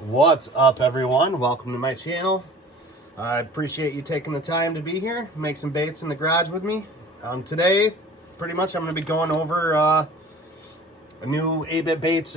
What's up, everyone? Welcome to my channel. I appreciate you taking the time to be here, make some baits in the garage with me. Today, pretty much I'm going to be going over a new 8-bit baits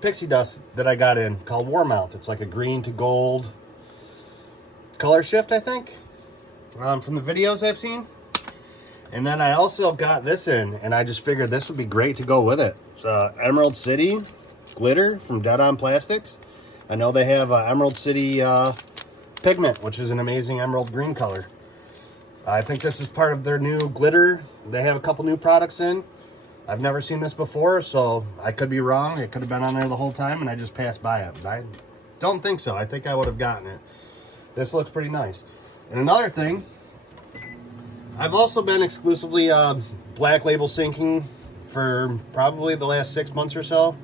pixie dust that I got in called Warmouth. It's like a green to gold color shift, I think, from the videos I've seen. And then I also got this in, and I just figured this would be great to go with it. It's Emerald City glitter from Dead On Plastics. I know they have Emerald City pigment, which is an amazing emerald green color. I think this is part of their new glitter. They have a couple new products in. I've never seen this before, so I could be wrong. It could have been on there the whole time and I just passed by it. But I don't think so. I think I would have gotten it. This looks pretty nice. And another thing, I've also been exclusively black label sinking for probably the last 6 months or so.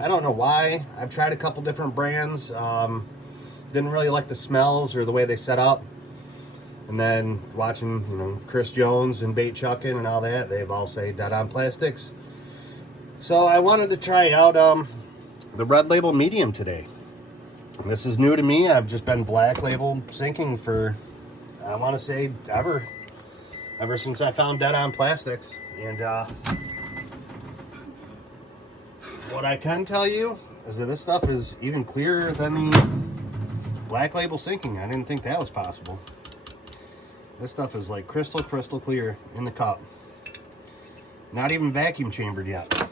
I don't know why. I've tried a couple different brands. Didn't really like the smells or the way they set up. And then watching, Chris Jones and Bait Chuckin' and all that, they've all say Dead On Plastics. So I wanted to try out the red label medium today. And this is new to me. I've just been black label sinking for, I want to say, ever since I found Dead On Plastics. And what I can tell you is that this stuff is even clearer than the black label sinking. I didn't think that was possible. This stuff is like crystal clear in the cup. Not even vacuum chambered yet.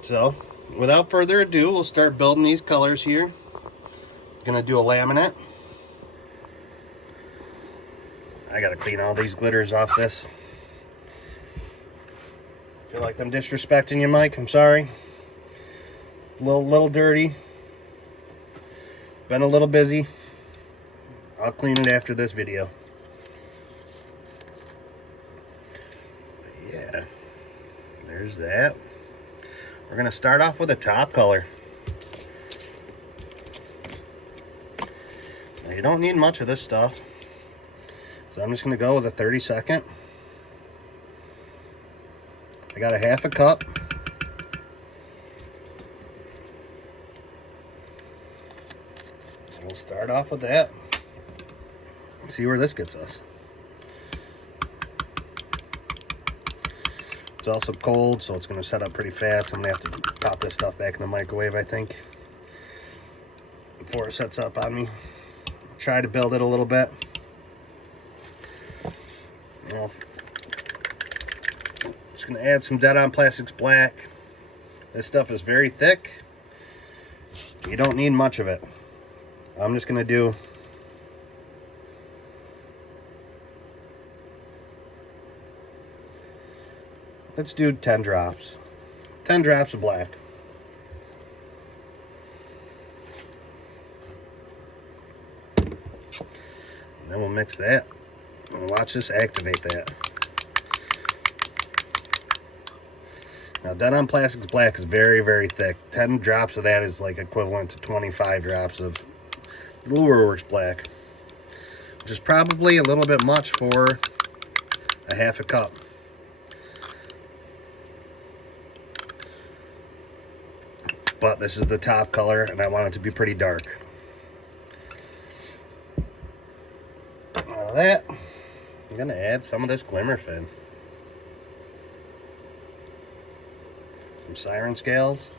So, without further ado, we'll start building these colors here. Gonna do a laminate. I gotta clean all these glitters off this. Feel like I'm disrespecting you, Mike. I'm sorry. Little dirty. Been a little busy. I'll clean it after this video. Yeah, there's that. We're gonna start off with a top color. Now, you don't need much of this stuff, so I'm just gonna go with a 30-second. I got a half a cup. So we'll start off with that. See where this gets us. It's also cold, so it's going to set up pretty fast. I'm going to have to pop this stuff back in the microwave, I think, before it sets up on me. Try to build it a little bit. Just going to add some Dead On Plastics black. This stuff is very thick. You don't need much of it. I'm just going to do let's do 10 drops. 10 drops of black. And then we'll mix that. And watch this activate that. Now, Dead On Plastics black is very thick. 10 drops of that is like equivalent to 25 drops of Lure Works black, which is probably a little bit much for a half a cup. But this is the top color, and I want it to be pretty dark. Out of that, I'm going to add some of this glimmerfin. Some siren scales.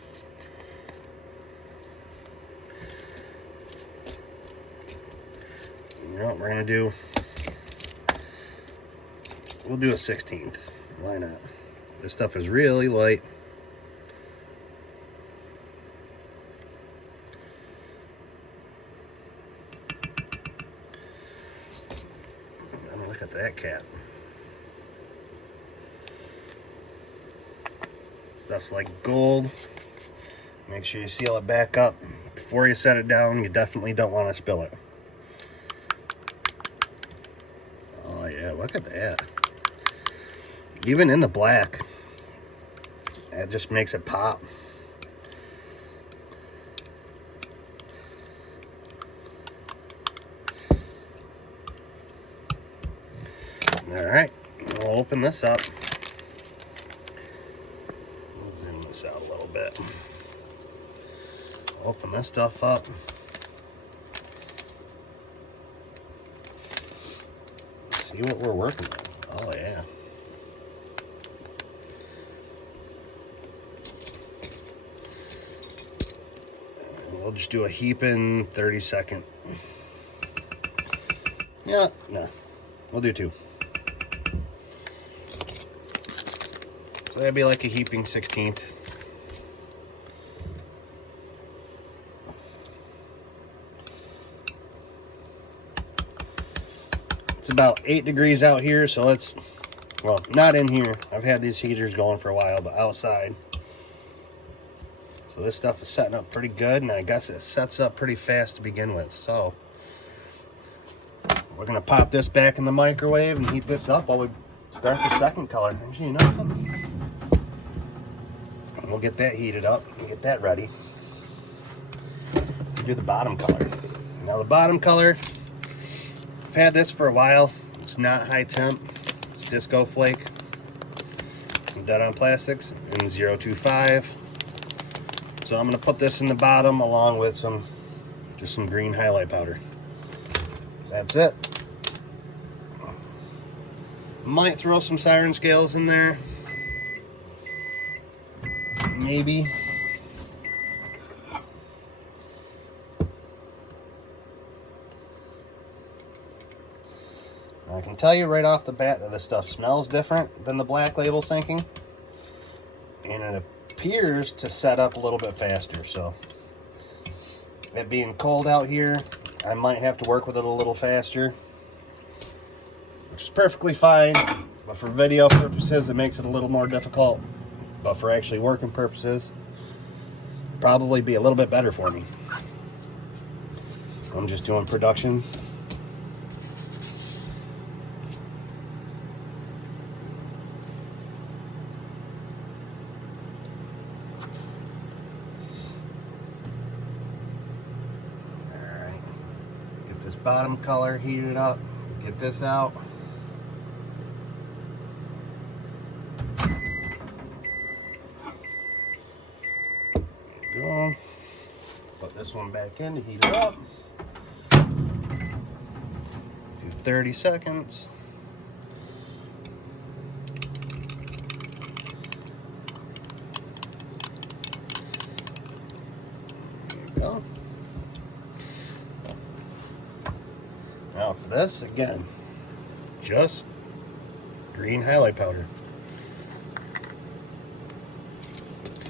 You know what we're going to do? We'll do a 16th. Why not? This stuff is really light. Look at that cat. Stuff's like gold. Make sure you seal it back up before you set it down. You definitely don't want to spill it. Oh yeah, look at that. Even in the black, it just makes it pop. All right, we'll open this up. I'll zoom this out a little bit. Open this stuff up. Let's see what we're working with. Oh yeah. We'll just do a heaping 30-second. Yeah, no. We'll do 2. So that'd be like a heaping 16th. It's about 8 degrees out here, so it's, well, not in here. I've had these heaters going for a while, but outside. So this stuff is setting up pretty good, and I guess it sets up pretty fast to begin with. So we're gonna pop this back in the microwave and heat this up while we start the second color. Actually, you know something? We'll get that heated up and get that ready to do the bottom color. Now the bottom color, I've had this for a while. It's not high temp. It's disco flake. I'm done on plastics in 025. So I'm gonna put this in the bottom along with just some green highlight powder. That's it. Might throw some siren scales in there. Maybe. I can tell you right off the bat that this stuff smells different than the Black Label sinking, and it appears to set up a little bit faster. So it being cold out here, I might have to work with it a little faster, which is perfectly fine, but for video purposes it makes it a little more difficult. But for actually working purposes, it'd probably be a little bit better for me. I'm just doing production. Alright, get this bottom color heated up, get this out. Put this one back in to heat it up. Do 30 seconds. There you go. Now for this, again, just green highlight powder.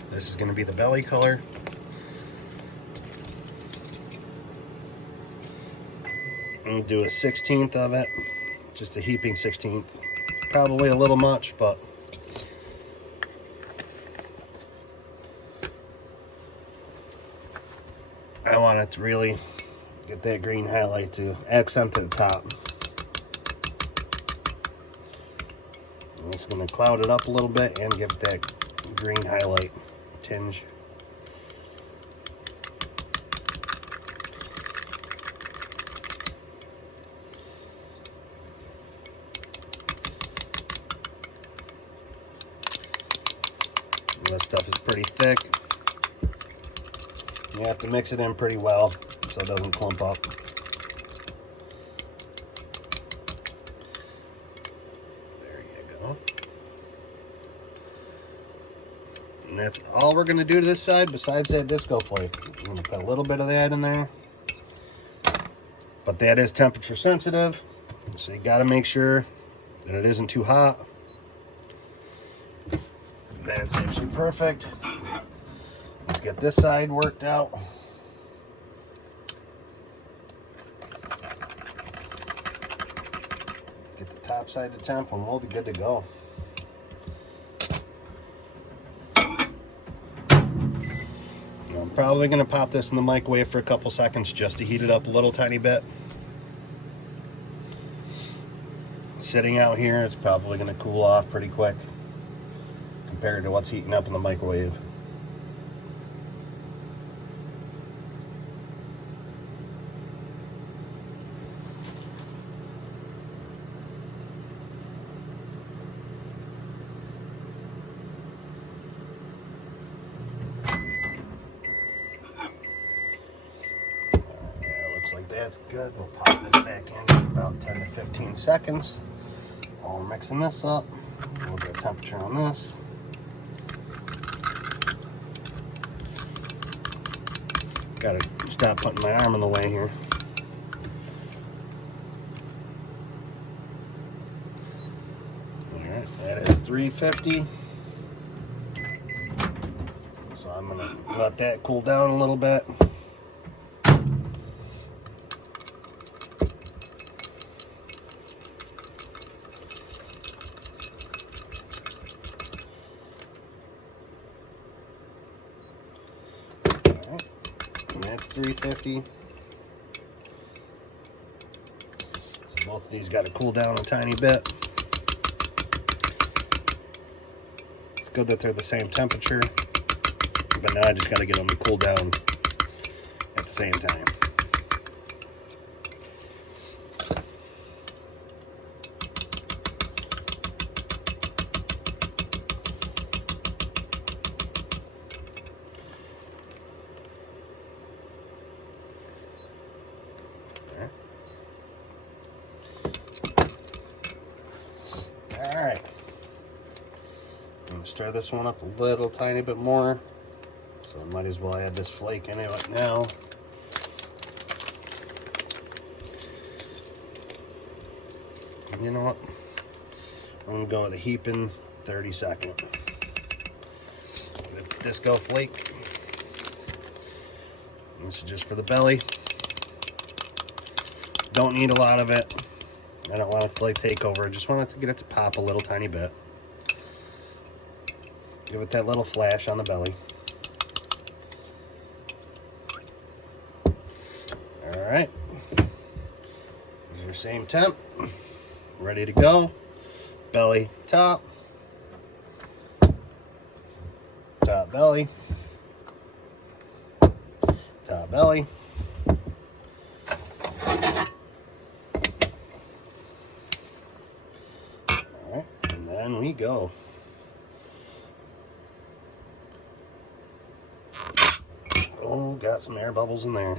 This is going to be the belly color. I'm going to do a 16th of it, just a heaping 16th. Probably a little much, but I want it to really get that green highlight to accent the top. I'm just going to cloud it up a little bit and give it that green highlight tinge. This stuff is pretty thick. You have to mix it in pretty well so it doesn't clump up. There you go. And that's all we're going to do to this side besides that disco flake. I'm going to put a little bit of that in there. But that is temperature sensitive, so you got to make sure that it isn't too hot. That's actually perfect. Let's get this side worked out. Get the top side to temp and we'll be good to go. I'm probably going to pop this in the microwave for a couple seconds just to heat it up a little tiny bit. Sitting out here, it's probably going to cool off pretty quick compared to what's heating up in the microwave. that's good. We'll pop this back in for about 10 to 15 seconds. While we're mixing this up, we'll get a temperature on this. Gotta stop putting my arm in the way here. Alright, that is 350. So I'm gonna let that cool down a little bit. And that's 350. So both of these got to cool down a tiny bit. It's good that they're the same temperature, but now I just got to get them to cool down at the same time. Alright, I'm going to stir this one up a little tiny bit more, so I might as well add this flake in it right now. And you know what? I'm going to go with a heaping 30-second. The disco flake. And this is just for the belly. Don't need a lot of it. I don't want it to like take over. I just want it to get it to pop a little tiny bit. Give it that little flash on the belly. Alright. Here's your same temp. Ready to go. Belly, top. Top belly. Top belly. And we go. Oh, got some air bubbles in there.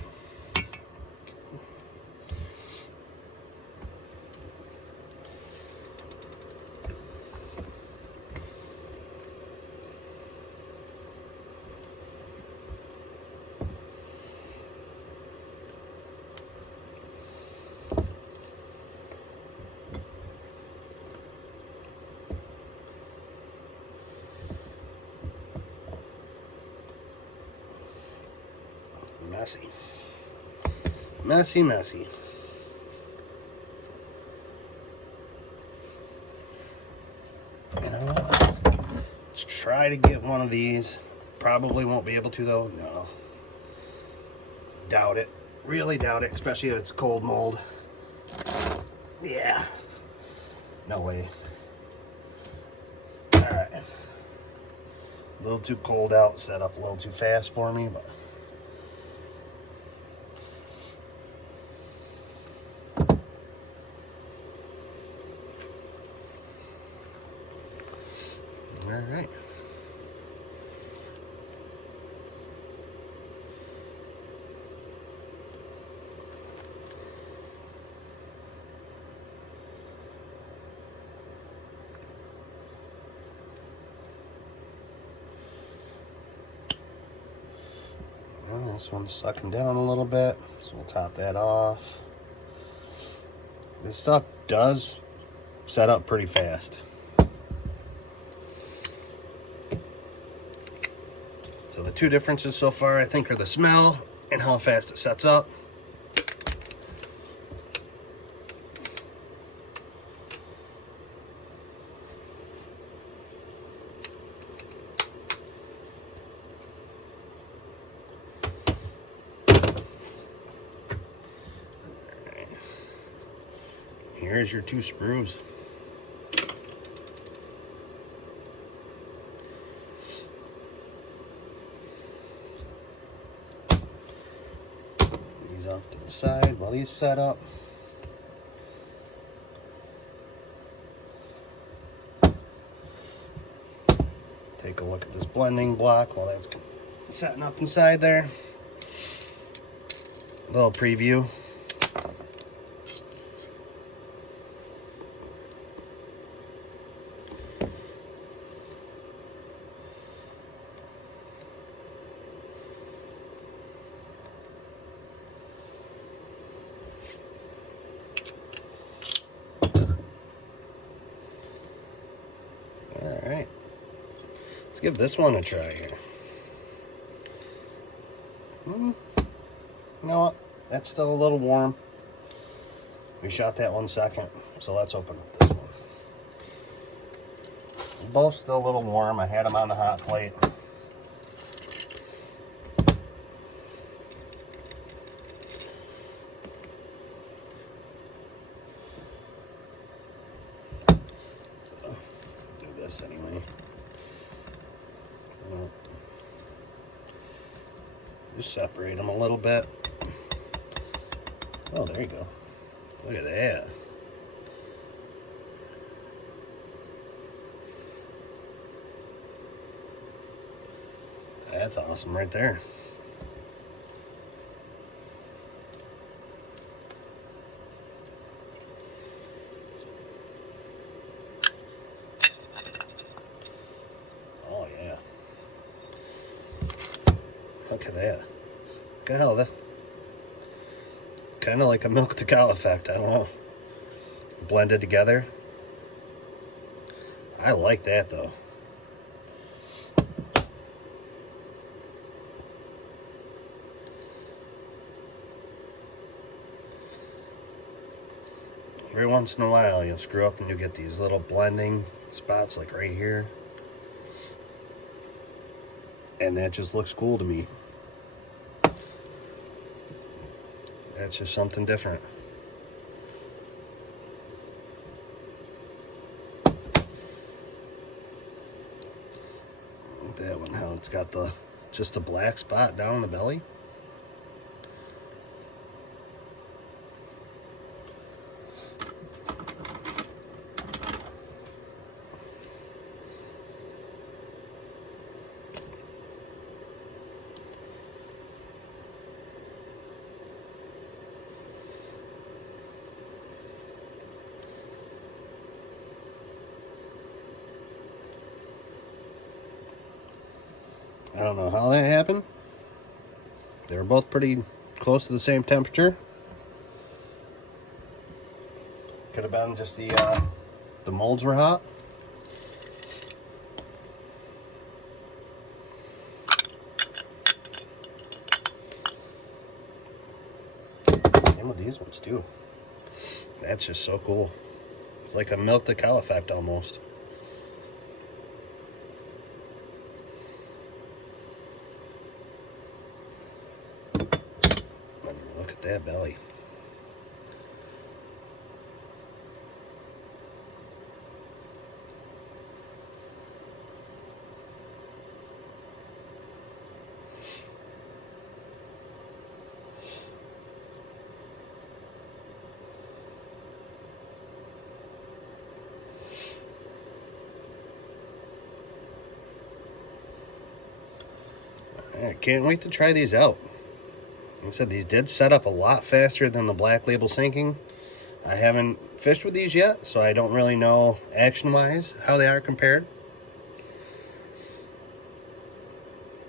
Messy. Messy, messy. You know what? Let's try to get one of these. Probably won't be able to though. No. Doubt it. Really doubt it, especially if it's cold mold. Yeah. No way. Alright. A little too cold out, set up a little too fast for me, but all right. Well, this one's sucking down a little bit, so we'll top that off. This stuff does set up pretty fast. So the two differences so far, I think, are the smell and how fast it sets up. Alright. Here's your two screws. Off to the side while these set up. Take a look at this blending block while that's setting up inside there. A little preview. give this one a try here. You know what? That's still a little warm. We shot that 1 second, so let's open up this one. Both still a little warm. I had them on the hot plate. Do this anyway. Just separate them a little bit. Oh, there you go. Look at that. That's awesome right there. Oh yeah. Look at that. Look at how that. Kind of like a milk the cow effect. I don't know. Blended together. I like that though. Every once in a while you'll screw up and you get these little blending spots like right here. And that just looks cool to me. That's just something different. That one, how it's got just the black spot down the belly. I don't know how that happened. They were both pretty close to the same temperature. Could have been just the molds were hot. Same with these ones too. That's just so cool. It's like a milk the cow effect almost. Look at that belly. I can't wait to try these out. Like I said, these did set up a lot faster than the Black Label sinking. I haven't fished with these yet, so I don't really know action-wise how they are compared.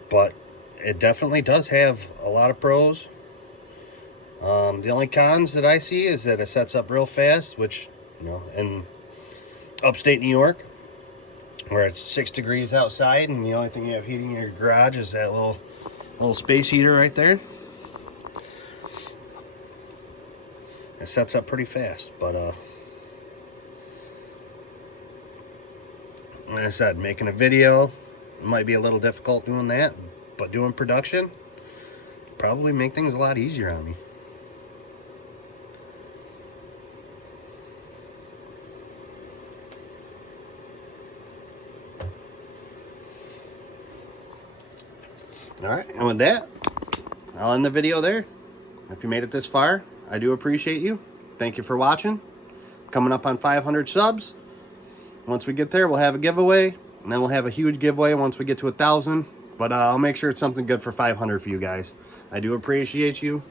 But it definitely does have a lot of pros. The only cons that I see is that it sets up real fast, which, you know, in upstate New York, where it's 6 degrees outside and the only thing you have heating in your garage is that little space heater right there. It sets up pretty fast, but like I said, making a video might be a little difficult doing that, but doing production probably make things a lot easier on me. Alright, and with that, I'll end the video there. If you made it this far, I do appreciate you. Thank you for watching. Coming up on 500 subs. Once we get there, we'll have a giveaway, and then we'll have a huge giveaway once we get to 1,000. But I'll make sure it's something good for 500 for you guys. I do appreciate you.